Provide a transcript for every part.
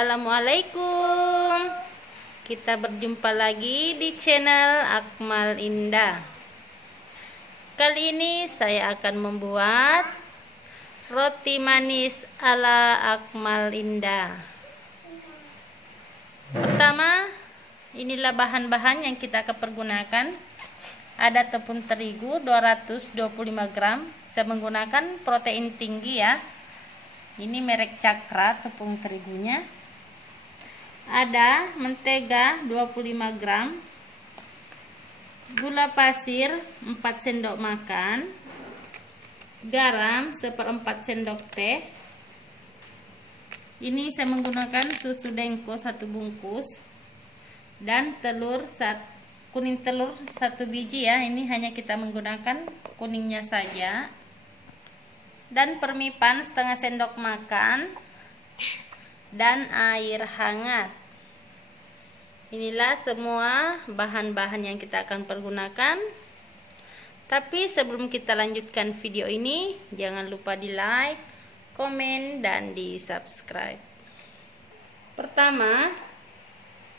Assalamualaikum. Kita berjumpa lagi di channel Akmal Indah. Kali ini saya akan membuat roti manis ala Akmal Indah. Pertama, inilah bahan-bahan yang kita akan pergunakan. Ada tepung terigu 225 gram. Saya menggunakan protein tinggi ya. Ini merek Cakra tepung terigunya. Ada mentega 25 gram, gula pasir 4 sendok makan, garam 1/4 sendok teh. Ini saya menggunakan susu dengko 1 bungkus dan kuning telur 1 biji ya. Ini hanya kita menggunakan kuningnya saja. Dan permipan setengah sendok makan dan air hangat. Inilah semua bahan-bahan yang kita akan pergunakan. Tapi sebelum kita lanjutkan video ini, jangan lupa di like, komen, dan di subscribe. Pertama,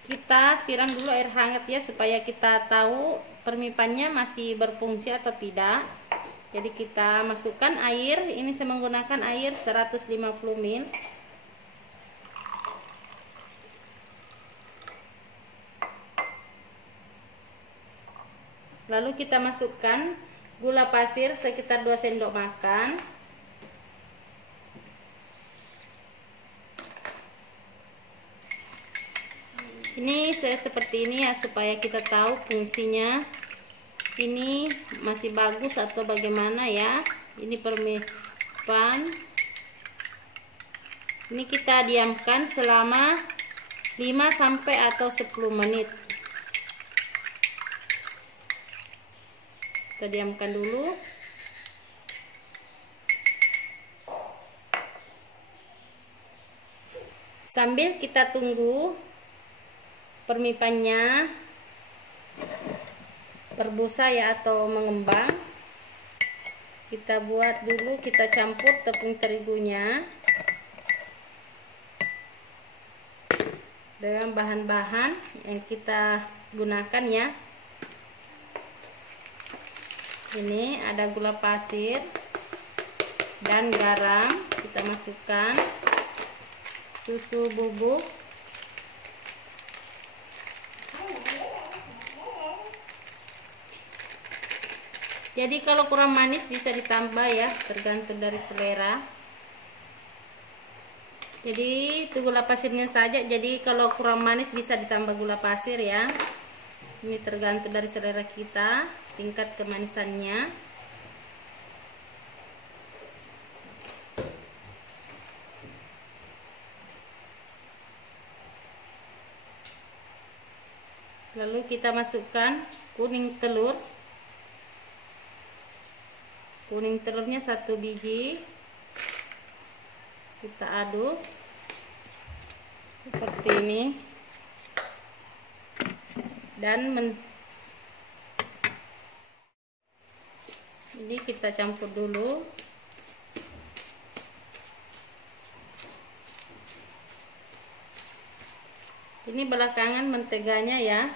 kita siram dulu air hangat ya, supaya kita tahu permipannya masih berfungsi atau tidak. Jadi kita masukkan air. Ini saya menggunakan air 150 ml. Lalu kita masukkan gula pasir sekitar 2 sendok makan. Ini saya seperti ini ya, supaya kita tahu fungsinya ini masih bagus atau bagaimana ya. Ini permipan. Ini kita diamkan selama 5 sampai atau 10 menit. Kita diamkan dulu. Sambil kita tunggu permipannya berbusa ya, atau mengembang, kita buat dulu, kita campur tepung terigunya dengan bahan-bahan yang kita gunakan ya. Ini ada gula pasir dan garam, kita masukkan susu bubuk, jadi kalau kurang manis bisa ditambah ya, tergantung dari selera. Jadi itu gula pasirnya saja, jadi kalau kurang manis bisa ditambah gula pasir ya. Ini tergantung dari selera kita, tingkat kemanisannya. Lalu kita masukkan kuning telur. Kuning telurnya 1 biji. Kita aduk seperti ini. Dan ini kita campur dulu. Ini belakangan menteganya ya.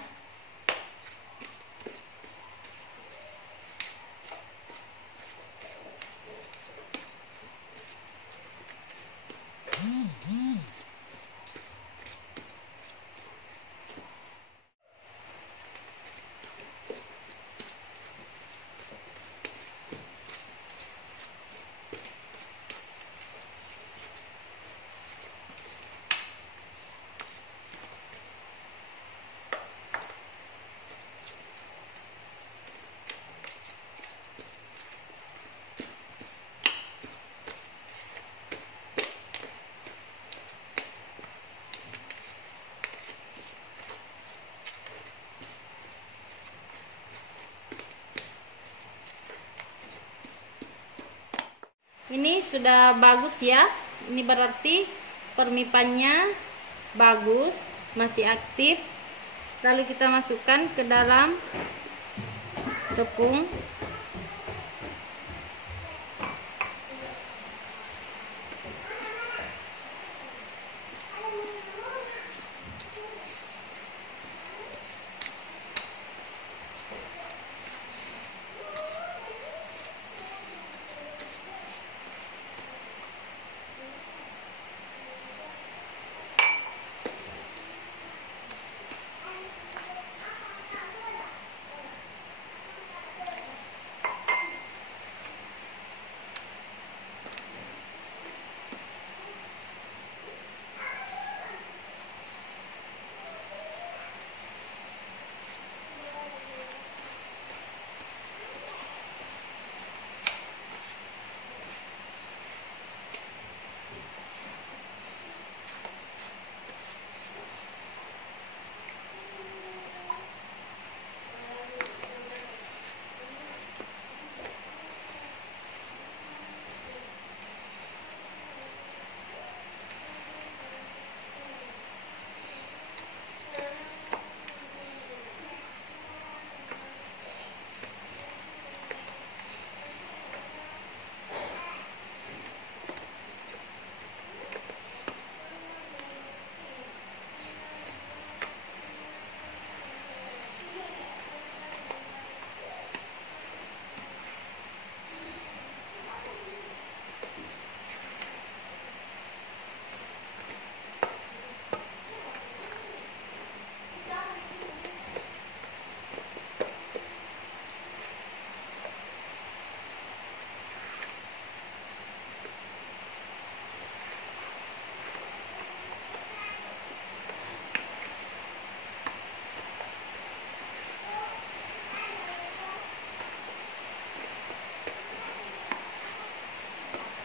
Ini sudah bagus ya. Ini berarti permipannya bagus, masih aktif. Lalu kita masukkan ke dalam tepung.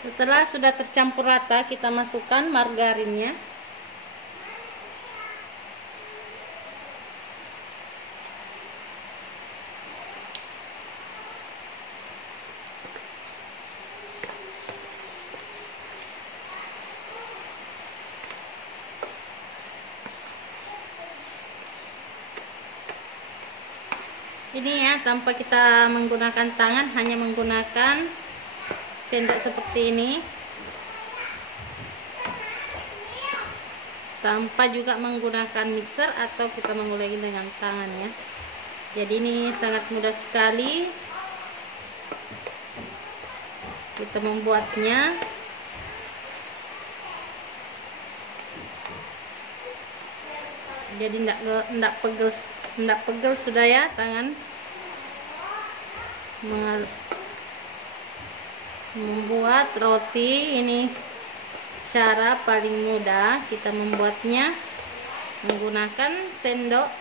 Setelah sudah tercampur rata, kita masukkan margarinnya. Ini ya, tanpa kita menggunakan tangan, hanya menggunakan sendok seperti ini, tanpa juga menggunakan mixer atau kita menguleki dengan tangan ya. Jadi ini sangat mudah sekali kita membuatnya. Jadi enggak pegel sudah ya tangan. Membuat roti ini cara paling mudah kita membuatnya menggunakan sendok.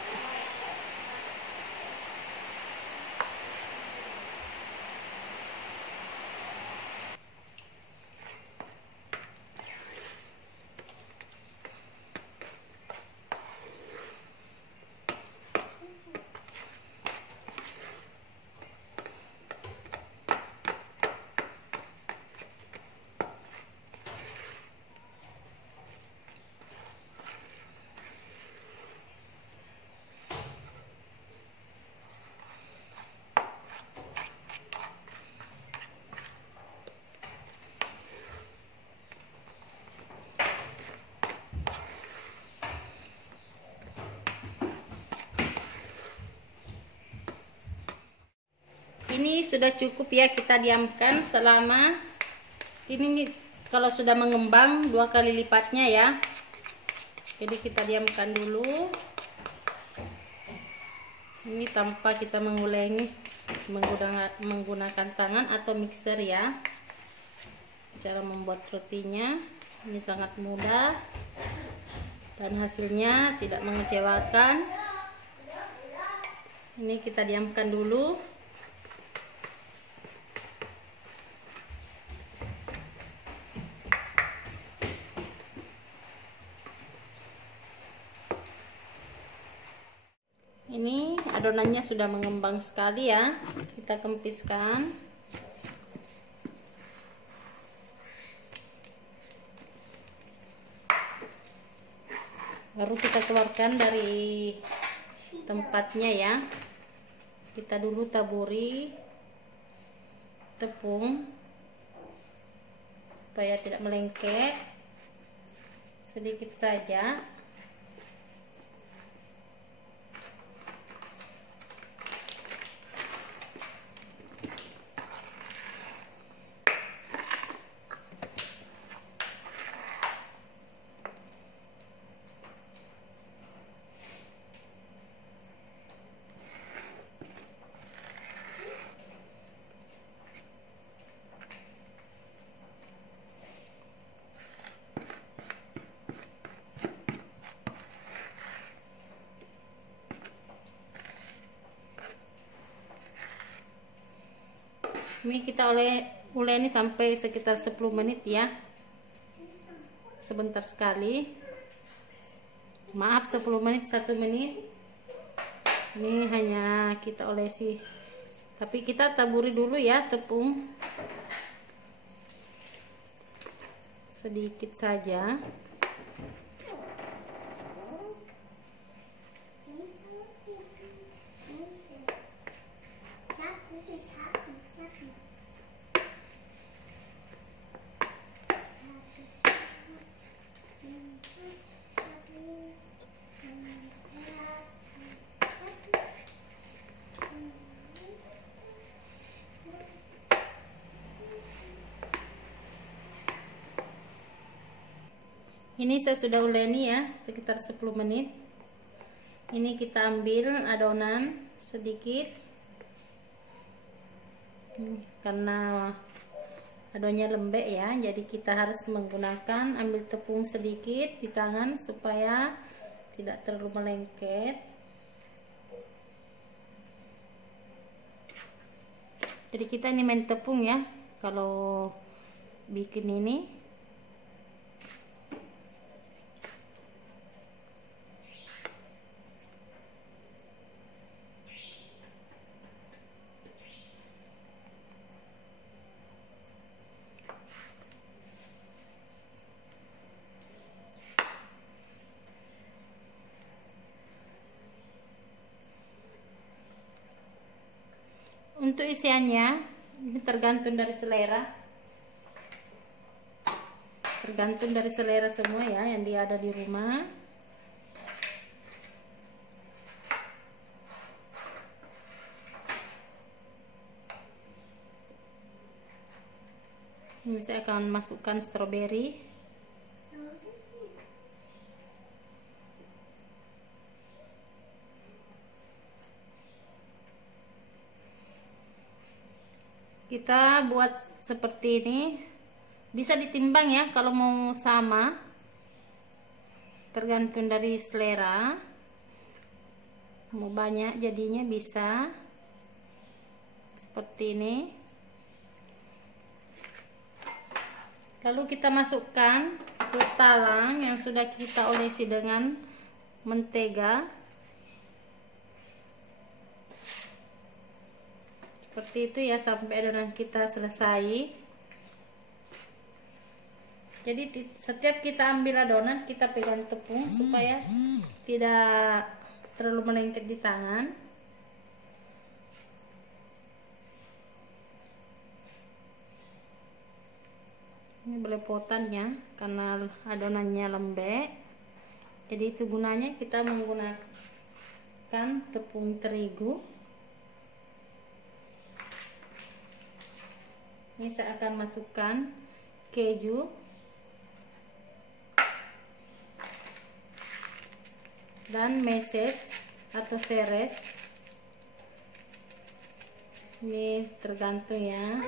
Ini sudah cukup ya, kita diamkan selama ini kalau sudah mengembang 2 kali lipatnya ya. Jadi kita diamkan dulu. Ini tanpa kita mengulengi menggunakan tangan atau mixer ya. Cara membuat rotinya ini sangat mudah dan hasilnya tidak mengecewakan. Ini kita diamkan dulu. Ini adonannya sudah mengembang sekali ya, kita kempiskan. Baru kita keluarkan dari tempatnya ya. Kita dulu taburi tepung supaya tidak melengket, sedikit saja. Ini kita uleni sampai sekitar 10 menit ya. Sebentar sekali. Maaf, 10 menit, 1 menit. Ini hanya kita olesi. Tapi kita taburi dulu ya tepung. Sedikit saja. Ini saya sudah uleni ya, sekitar 10 menit. Ini kita ambil adonan sedikit. Karena adonannya lembek ya, jadi kita harus menggunakan ambil tepung sedikit di tangan supaya tidak terlalu melengket. Jadi kita ini main tepung ya. Kalau bikin ini. Untuk isiannya ini tergantung dari selera. Tergantung dari selera semua ya yang dia ada di rumah. Ini saya akan masukkan stroberi. Kita buat seperti ini, bisa ditimbang ya kalau mau sama, tergantung dari selera. Mau banyak jadinya bisa seperti ini. Lalu kita masukkan ke talang yang sudah kita olesi dengan mentega. Seperti itu ya sampai adonan kita selesai. Jadi setiap kita ambil adonan kita pegang tepung supaya tidak terlalu melengket di tangan. Ini belepotannya karena adonannya lembek. Jadi itu gunanya kita menggunakan tepung terigu. Ini saya akan masukkan keju dan meses atau seres. Ini tergantung ya.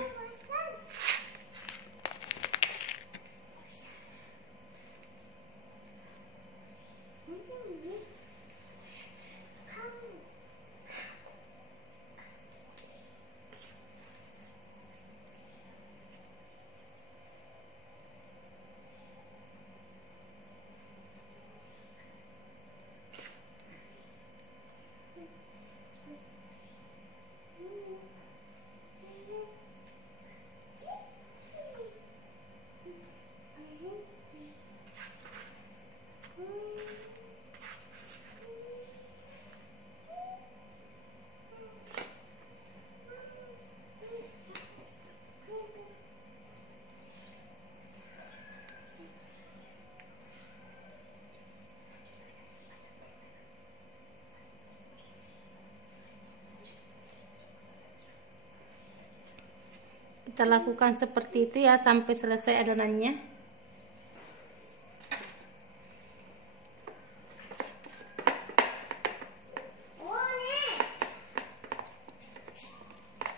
Kita lakukan seperti itu ya sampai selesai adonannya.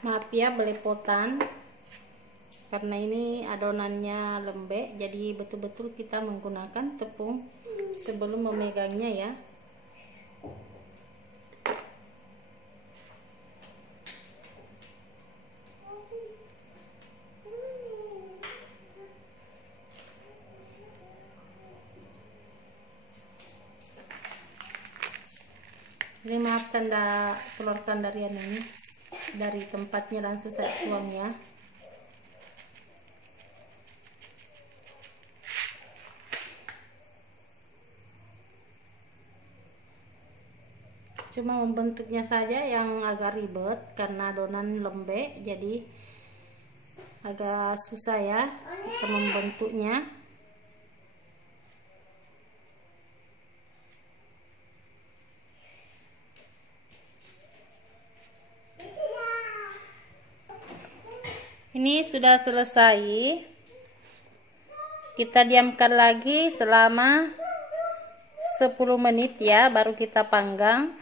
Maaf ya belepotan, karena ini adonannya lembek, jadi betul-betul kita menggunakan tepung sebelum memegangnya ya. Ini maaf saya tidak keluarkan dari ini, dari tempatnya langsung saya tuang ya. Cuma membentuknya saja yang agak ribet karena adonan lembek, jadi agak susah ya kita membentuknya. Ini sudah selesai. Kita diamkan lagi selama 10 menit ya, baru kita panggang.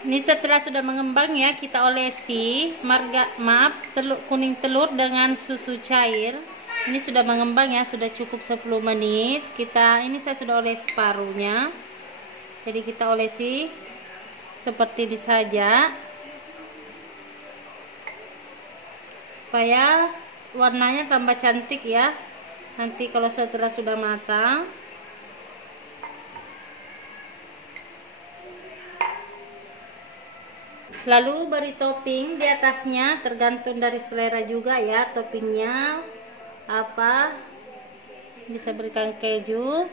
Ini setelah sudah mengembang ya, kita olesi kuning telur dengan susu cair. Ini sudah mengembang ya, sudah cukup 10 menit. Ini saya sudah olesi separuhnya. Jadi kita olesi seperti ini saja. supaya warnanya tambah cantik ya. Nanti kalau setelah sudah matang, lalu beri topping di atasnya, tergantung dari selera juga ya toppingnya apa. Bisa berikan keju.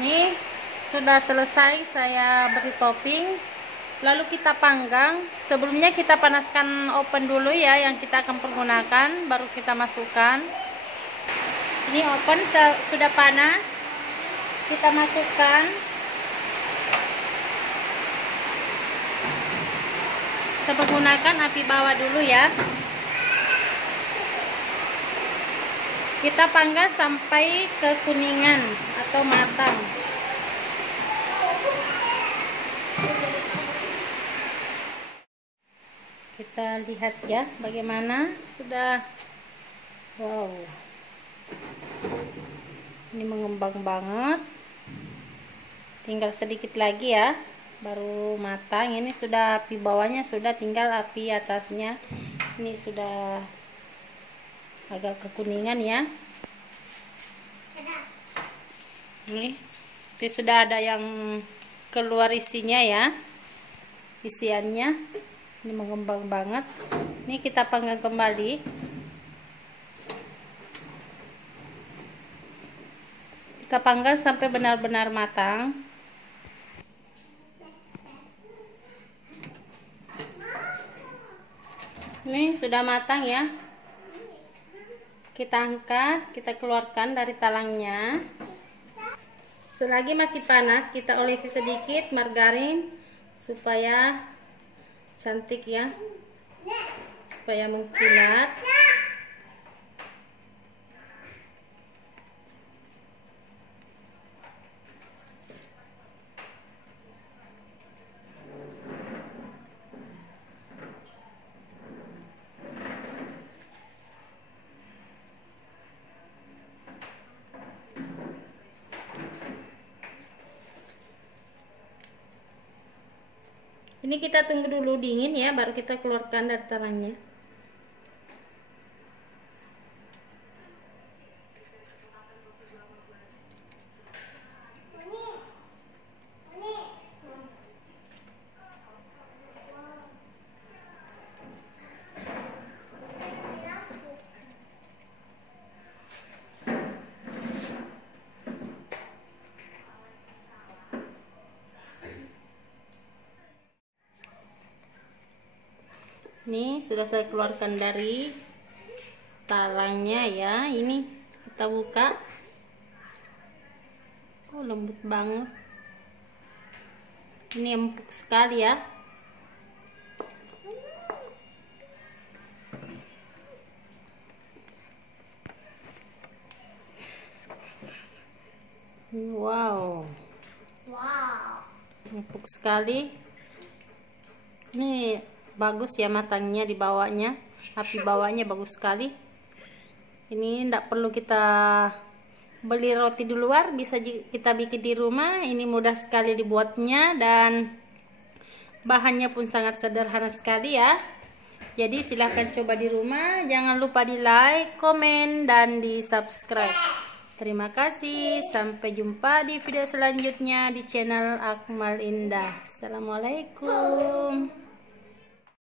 Nih sudah selesai saya beri topping, lalu kita panggang. Sebelumnya kita panaskan oven dulu ya, yang kita akan pergunakan, baru kita masukkan. Ini oven sudah panas, kita masukkan. Kita pergunakan api bawah dulu ya. Kita panggang sampai kekuningan atau matang. Kita lihat ya bagaimana sudah. Wow, ini mengembang banget. Tinggal sedikit lagi ya baru matang. Ini sudah api bawahnya sudah, tinggal api atasnya ini sudah agak kekuningan ya. Ini sudah ada yang keluar isinya ya, isiannya. Ini mengembang banget. Ini kita panggang kembali. Kita panggang sampai benar-benar matang. Ini sudah matang ya. Kita angkat, kita keluarkan dari talangnya. Selagi masih panas, kita olesi sedikit margarin supaya cantik ya, supaya mengkilat. Ini kita tunggu dulu dingin ya, baru kita keluarkan dari talangnya. Ini sudah saya keluarkan dari talangnya ya. Ini kita buka. Oh, lembut banget. Ini empuk sekali ya. Wow. Empuk sekali. Ini bagus ya matangnya di bawahnya, api bawahnya bagus sekali. Ini tidak perlu kita beli roti di luar, bisa kita bikin di rumah. Ini mudah sekali dibuatnya dan bahannya pun sangat sederhana sekali ya. Jadi silahkan coba di rumah. Jangan lupa di like, komen, dan di subscribe. Terima kasih. Sampai jumpa di video selanjutnya di channel Akmal Indah. Assalamualaikum.